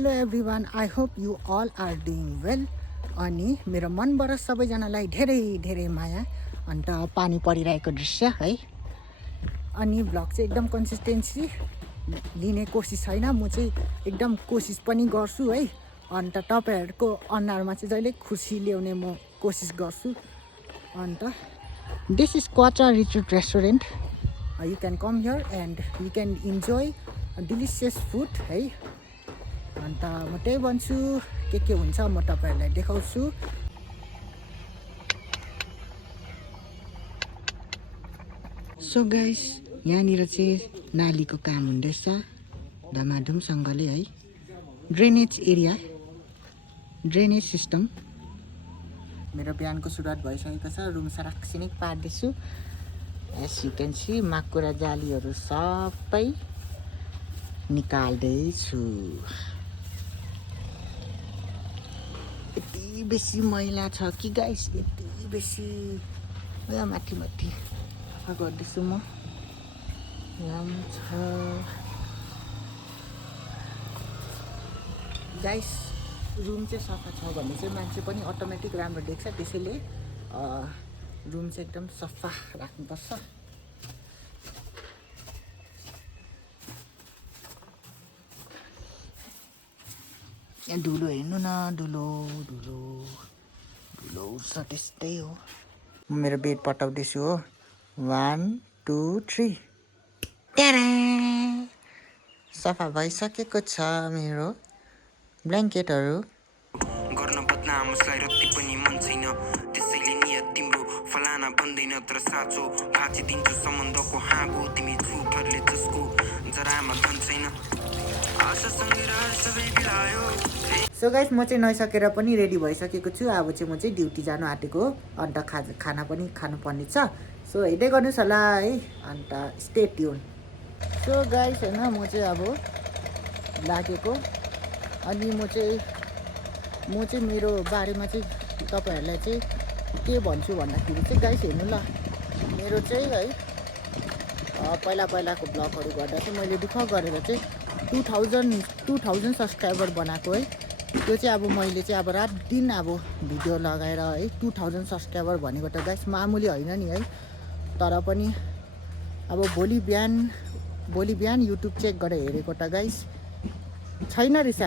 Hello everyone, I hope you all are doing well. अनि मेरो मनबाट सबैजनालाई धेरै धेरै माया। अन्त पानी परिरहेको दृश्य है। अनि भ्लग चाहिँ एकदम कन्सिस्टेन्सी लिने कोसिस छैन, म चाहिँ एकदम कोसिस पनि गर्छु है। अन्त तपाईँहरूको अनुहारमा चाहिँ जहिले खुसी ल्याउने म कोसिस गर्छु। And this is Quatra Retreat restaurant. You can come here and you can enjoy delicious food है। अन्त म त्यही भन्छु, के हुन्छ म तपाईँहरूलाई देखाउँछु। सो गाइस, यहाँनिर चाहिँ नालीको काम हुँदैछ धमाधुमसँगले है। Drainage area, drainage system. मेरो बिहानको सुरुवात भइसकेको छ। रुम सराक्सिनिक पार्दैछु। एज यु क्यान सी माकुरा जालीहरू सबै निकाल्दैछु। यति बेसी मैला छ कि गाइस, यति बेसी। यहाँ माथि गर्दैछु म। यहाँ छ गाइस। रुम चाहिँ सफा छ भने चाहिँ मान्छे पनि अटोमेटिक राम्रो देख्छ। त्यसैले रुम चाहिँ एकदम सफा राख्नुपर्छ। यहाँ धुलो हेर्नु न, धुलो धुलो धुलो छ, त्यस्तै हो। म मेरो बेड पटाउँदैछु हो। 1 2 3 ट्याडा, सफा भइसकेको छ मेरो ब्ल्याङ्केटहरू। गर्न बदनाम उसलाई रत्ति पनि मन छैन, त्यसैले नियत तिम्रो फलाना बन्दैन। तर साँचो भाँचिदिन्छु सम्बन्धको हाँगो, तिमी झुटहरूले जसको जरामा धन छैन। आशासँगै रहर सबै बिलायो। सो गाइस, म चाहिँ नुहाइसकेर पनि रेडी भइसकेको छु। अब चाहिँ म चाहिँ ड्युटी जानु आँटेको हो। अन्त खाना पनि खानुपर्ने छ। सो हेर्दै गर्नुहोस् होला है। अन्त स्टे ट्युन। सो गाइस होइन, म चाहिँ अब लागेको। अनि म चाहिँ मेरो बारेमा चाहिँ तपाईँहरूलाई चाहिँ के भन्छु भन्दाखेरि चाहिँ गाइस हेर्नु ल, मेरो चाहिँ है पहिलाको ब्लगहरू गर्दा चाहिँ मैले दुःख गरेर चाहिँ 2000 सब्सक्राइबर बनाएको है। त्यो चाहिँ अब मैले चाहिँ अब रात दिन अब भिडियो लगाएर है 2000 सब्सक्राइबर भनेको त गाइस मामुली होइन नि है। तर पनि अब भोलि बिहान युट्युब चेक गरेर हेरेको त गाइस छैन रहेछ,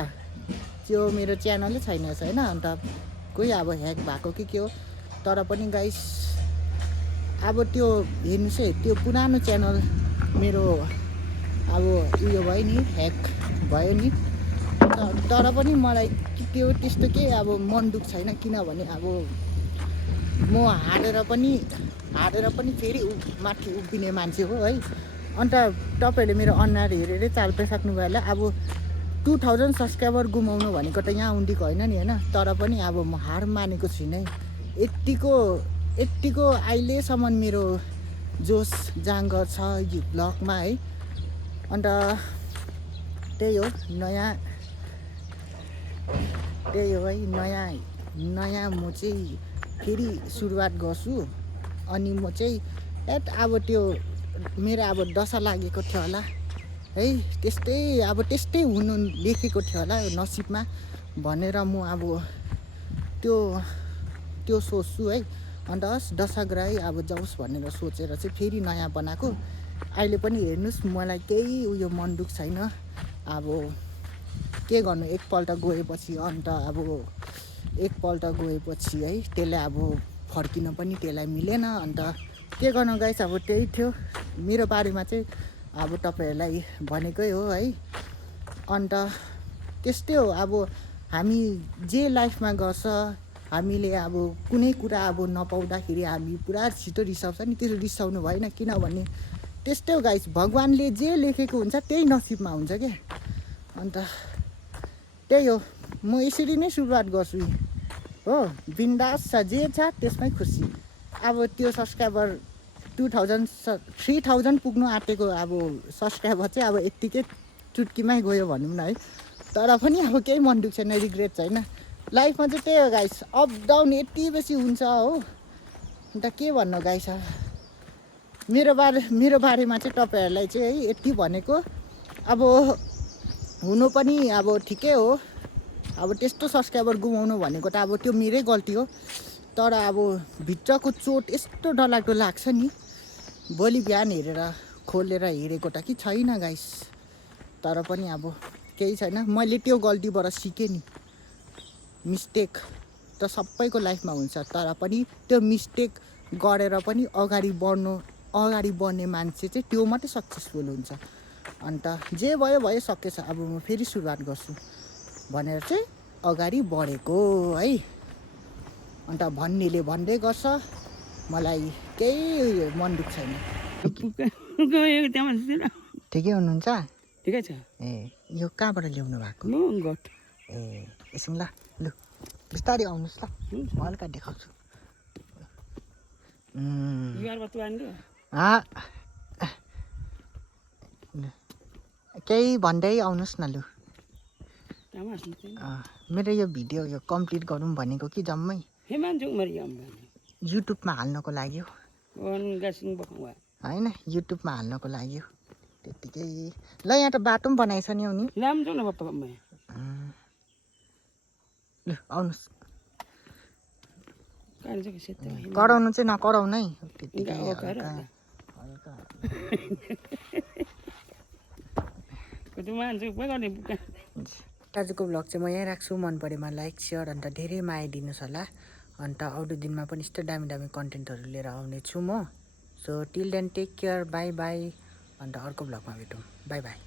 त्यो मेरो च्यानलै छैन रहेछ होइन। अन्त कोही अब ह्याक भएको कि के हो। तर पनि गाइस अब त्यो हेर्नुहोस् है, त्यो पुरानो च्यानल मेरो अब उयो भयो नि, ह्याक भयो नि। तर पनि मलाई त्यो त्यस्तो केही अब मन दुःख छैन, किनभने अब म हारेर पनि फेरि माथि उभिने मान्छे हो है। अन्त तपाईँहरूले मेरो अनुहार हेरेरै चाल पाइसक्नु भयो होला। अब 2000 सब्सक्राइबर गुमाउनु भनेको त यहाँ उन्डीको होइन नि होइन। तर पनि अब म हार मानेको छुइनँ है। यत्तिको अहिलेसम्म मेरो जोस जाँगर छ यो ब्लगमा है। अन्त त्यही हो है, नयाँ म चाहिँ फेरि सुरुवात गर्छु। अनि म चाहिँ अब त्यो मेरो अब दशा लागेको थियो होला है, त्यस्तै हुनु लेखेको थियो होला नसिबमा भनेर म अब त्यो सोच्छु है। अन्त दशाग्रही अब जाओस् भनेर सोचेर चाहिँ फेरि नयाँ बनाएको। अहिले पनि हेर्नुहोस्, मलाई केही उयो मन दुःख छैन। अब के गर्नु, एकपल्ट गएपछि है त्यसलाई अब फर्किन पनि त्यसलाई मिलेन। अन्त के गर्नु गाइस, अब त्यही थियो मेरो बारेमा चाहिँ अब तपाईँहरूलाई भनेकै हो है। अन्त त्यस्तै हो, अब हामी जे लाइफमा गर्छ, हामीले अब कुनै कुरा अब नपाउँदाखेरि हामी पुरा छिटो रिसाउँछ नि, त्यसो रिसाउनु भएन। किनभने त्यस्तै हो गाइस, भगवान्ले जे लेखेको हुन्छ त्यही नसिबमा हुन्छ क्या। अन्त त्यही हो, म यसरी नै सुरुवात गर्छु हो। बिन्दास छ, जे छ त्यसमै खुसी। अब त्यो सब्सक्राइबर 3000 पुग्नु आँटेको अब सब्सक्राइबर चाहिँ अब यत्तिकै चुट्कीमै गयो भनौँ न है। तर पनि अब केही मन दुःख छैन, रिग्रेट छैन। लाइफमा चाहिँ त्यही हो गाइस, अप डाउन यति बेसी हुन्छ हो। अन्त के भन्नु गाइस, मेरो बारेमा चाहिँ तपाईँहरूलाई चाहिँ है यति भनेको। अब हुनु पनि अब ठिकै हो। अब त्यस्तो सब्सक्राइबर गुमाउनु भनेको त अब त्यो मेरै गल्ती हो। तर अब भित्रको चोट यस्तो डरलाग्दो लाग्छ नि। भोलि बिहान हेरेर खोलेर हेरेको त कि छैन गाइस। तर पनि अब केही छैन, मैले त्यो गल्तीबाट सिकेँ नि। मिस्टेक त सबैको लाइफमा हुन्छ, तर पनि त्यो मिस्टेक गरेर पनि अगाडि बढ्ने मान्छे चाहिँ त्यो मात्रै सक्सेसफुल हुन्छ। अन्त जे भयो भयो सकेछ, अब म फेरि सुरुवात गर्छु भनेर चाहिँ अगाडि बढेको है। अन्त भन्नेले भन्दै गर्छ, मलाई केही मन दुख छैन। ठिकै हुनुहुन्छ? ठिकै छ। ए यो कहाँबाट ल्याउनु भएको? ए एकछिन ल, लु बिस्तारै आउनुहोस् ल, म हल्का देखाउँछु। केही भन्दै आउनुहोस् न लु। मेरो यो भिडियो यो कम्प्लिट गरौँ भनेको कि जम्मै युट्युबमा हाल्नको लागि हो, होइन युट्युबमा हाल्नको लागि हो त्यतिकै। ल यहाँ त बाटो पनि बनाएछ नि उनी। लु आउनुहोस्। कराउनु चाहिँ नकराउनु है, त्यतिकै हल्का हल्का। आजको भ्लग चाहिँ म यहीँ राख्छु। मन परेमा लाइक सेयर अन्त धेरै माया दिनुहोस् होला। अन्त आउँदो दिनमा पनि यस्तो दामी दामी कन्टेन्टहरू लिएर आउने छु म। So till then take care, bye bye. अन्त अर्को भ्लगमा भेटौँ, बाई बाई।